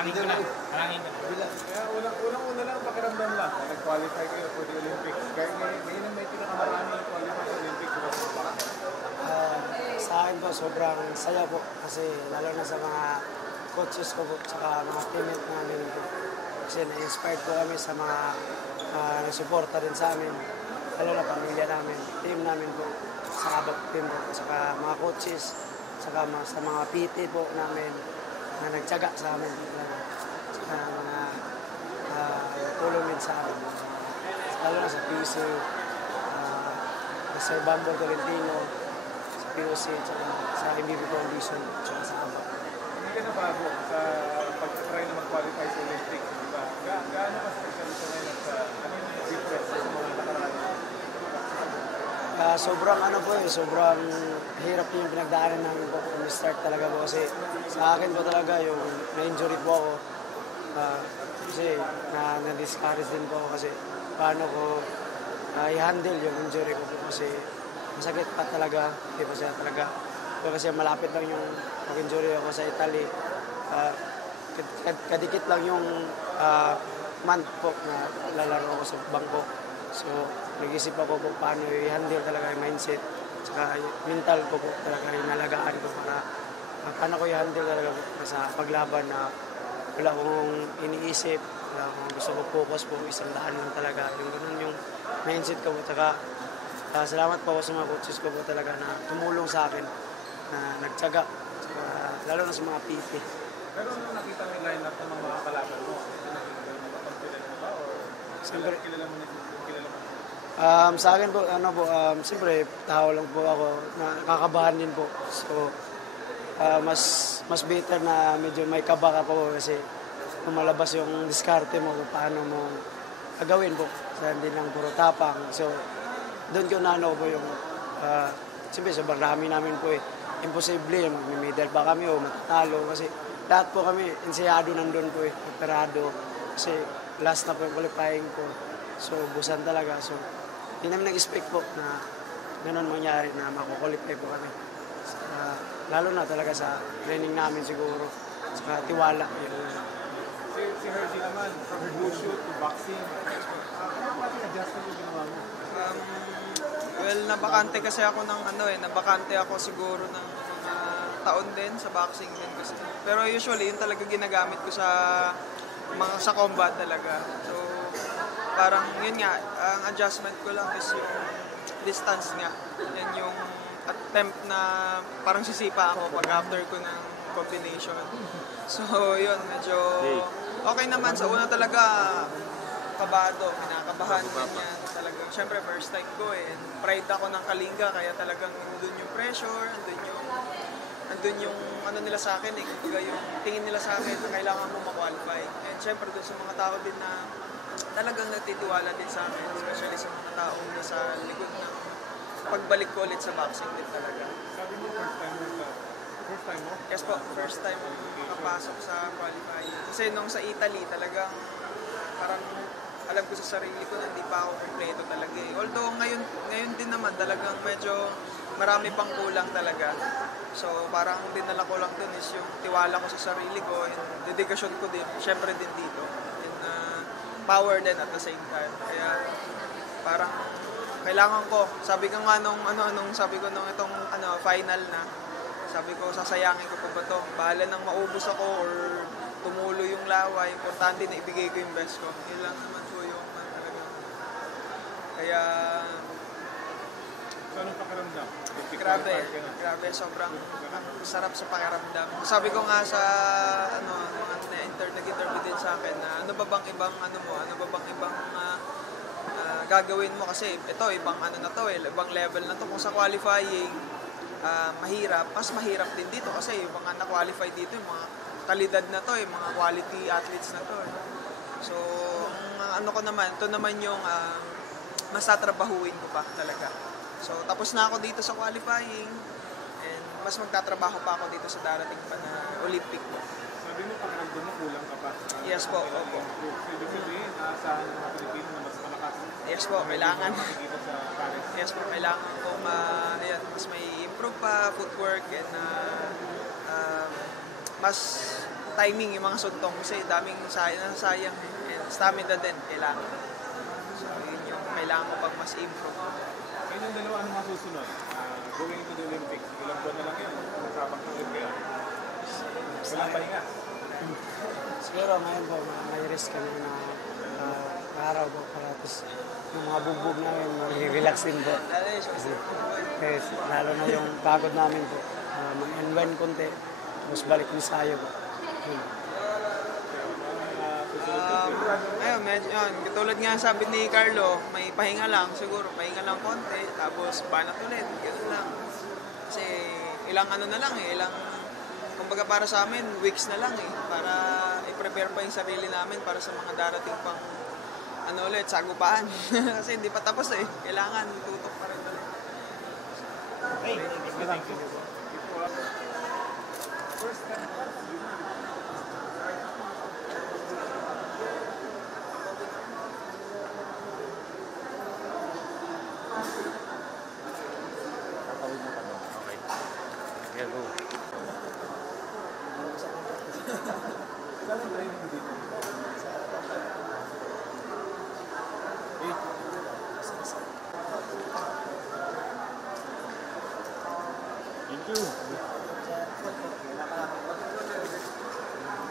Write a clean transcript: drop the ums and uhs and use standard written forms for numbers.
Halangin ko na. Halangin ko na. Kaya unang-una lang pakiramdam lang. Nag-qualify kayo for the Olympics. Kaya ngayon ang may pinakamarami nag-qualify sa Olympics. Sa akin po, sobrang saya po. Kasi lalo na sa mga coaches ko po, tsaka mga teammate namin po. Kasi na-inspired po kami sa mga nasuporta rin sa amin. Lalo na pamilya namin, team namin po, sa kabag team po, tsaka mga coaches, tsaka sa mga PT po namin na nagtyaga sa amin. Tsaka mga tulong din sa amin. Lalo na sa PC, Sir Bambo Tolentino, sa POC, tsaka sa MBB Foundation, tsaka sa kabag. Hindi ka nabago sa pag-try na mag-qualify sa Olympics, di ba? Gaano ka specialista ngayon sa ano yung difference sa mga nakaraan? Sobrang sobrang hirap yung pinagdaanan namin po. Start talaga po kasi sa akin po talaga yung na-injury po ako. Kasi na-discourage din po ako kasi paano ko i-handle yung injury ko po kasi masakit pa talaga. Hindi po siya talaga. Kasi malapit lang yung mag-injury ako sa Italy. Kadikit lang yung month po na lalaro ako sa bangko. So, nag-isip ako po paano i-handle talaga yung mindset. Saka mental ko po talaga yung nalagaan ko para paano ko i-handle talaga po sa paglaban na wala akong iniisip, wala akong gusto ko focus po, isang daan lang talaga. Yung ganun yung mindset ko po. Saka salamat po ako sa mga coaches ko po talaga na tumulong sa akin, na nagtyaga. Saka, lalo na sa mga PT. Pero nung nakita mo yung lineup ng mga kalaban mo, napapagpilala mo ba? O Siyempre, kilala mo? sa akin po, siyempre, tao lang po ako, nakakabahan din po. So, mas better na medyo may kaba ka po kasi lumalabas yung diskarte mo kung paano mo gagawin po. So, hindi lang puro tapang. So, doon ko po yung, siyempre, sobrang dami namin po eh. Imposible, mag-middle pa kami o matatalo kasi lahat po kami, ensayado nandun po eh, operado. Kasi last na po yung qualifying po. So, busan talaga. So, hindi namin nag-expect po na gano'n mangyari na makukulipay po kami. Lalo na talaga sa training namin siguro. Sa tiwala. Si Hershey naman, from wushu to boxing, ano ba yung adjustment yung ginawa mo? Well, nabakante kasi ako ng nabakante ako siguro ng mga taon din sa boxing din kasi. Pero usually, yun talaga ginagamit ko sa combat talaga. So, parang yun nga, ang adjustment ko lang is yung distance nga. Yan yung attempt na parang sisipa ako pag after ko ng combination. So, yun, medyo okay naman. Sa una talaga, kabado, pinakabahan ganyan. Talagang, syempre, first time ko eh. Pride ako ng Kalinga, kaya talagang nandun yung pressure, nandun yung ano nila sa akin eh. Yung tingin nila sa akin na kailangan mo ma-qualify. And syempre, dun sa mga tao din na talagang nagtitiwala din sa akin, especially sa mga taong nasa likod ng pagbalik ko ulit sa boxing din talaga. Sabi mo, first time mo? Yes po, first time makapasok sa qualifying. Kasi nung sa Italy talagang parang alam ko sa sarili ko na hindi pa ako kompleto talaga eh. Although ngayon din naman talagang medyo marami pang kulang talaga. So parang dinala ko lang dun is yung tiwala ko sa sarili ko and dedikasyon ko din, syempre din dito. Power din at the same time. Kaya parang kailangan ko. Sabi ko nga sabi ko nung itong final na, sabi ko sasayangin ko pa ba to? Bahala nang maubos ako or tumulo yung laway. Importante na ibigay ko yung best ko. Yun lang naman po yung talaga. Kaya So, anong pakiramdam? Grabe, sobrang sarap sa pakiramdam. Sabi ko nga sa nag-interview din sa akin na ano ba bang ibang gagawin mo kasi ito ibang ibang level na to. Kung sa qualifying mas mahirap din dito kasi yung mga na-qualify dito yung mga kalidad na to, yung mga quality athletes na to. So, ito naman yung mas tatrabahuin ko pa talaga. So, tapos na ako dito sa qualifying and mas magtatrabaho pa ako dito sa darating pa na Olympic po. Sabi mo, pakiramdam mo kulang ka pa? Yes po, opo. So, ibig sabihin, naasahan ng mga Pilipino na mas malakas? Yes po, kailangan. Sa Paris? Yes po, kailangan ko mas may improve pa, footwork and mas timing, yung mga suntong kasi daming sayang. Stamina din kailangan. So, yun yung kailangan ko pag mas improve. Ngayon yung dalawa, ano mga susunod? Going to the Olympics. Ilang buwan na lang yan. Masabak ng Olympics. Walang pahinga. Siguro ngayon po, may risk kami na araw po para tapos yung mga bugbog namin, mag-relax din po. Lalo na yung pagod namin po. Mag-unwind konti, tapos balik ng sayo po. Ayun, medyo yun. Katulad nga sabi ni Carlo, may pahinga lang siguro, pahinga lang konti, tapos banat ulit, gano'n lang. Kasi ilang ano na lang ilang, kumbaga para sa amin, weeks na lang para i-prepare pa yung sarili namin para sa mga darating pang, sagupahan. Kasi hindi pa tapos kailangan tutok pa rin ulit. Hey, thank you. First time.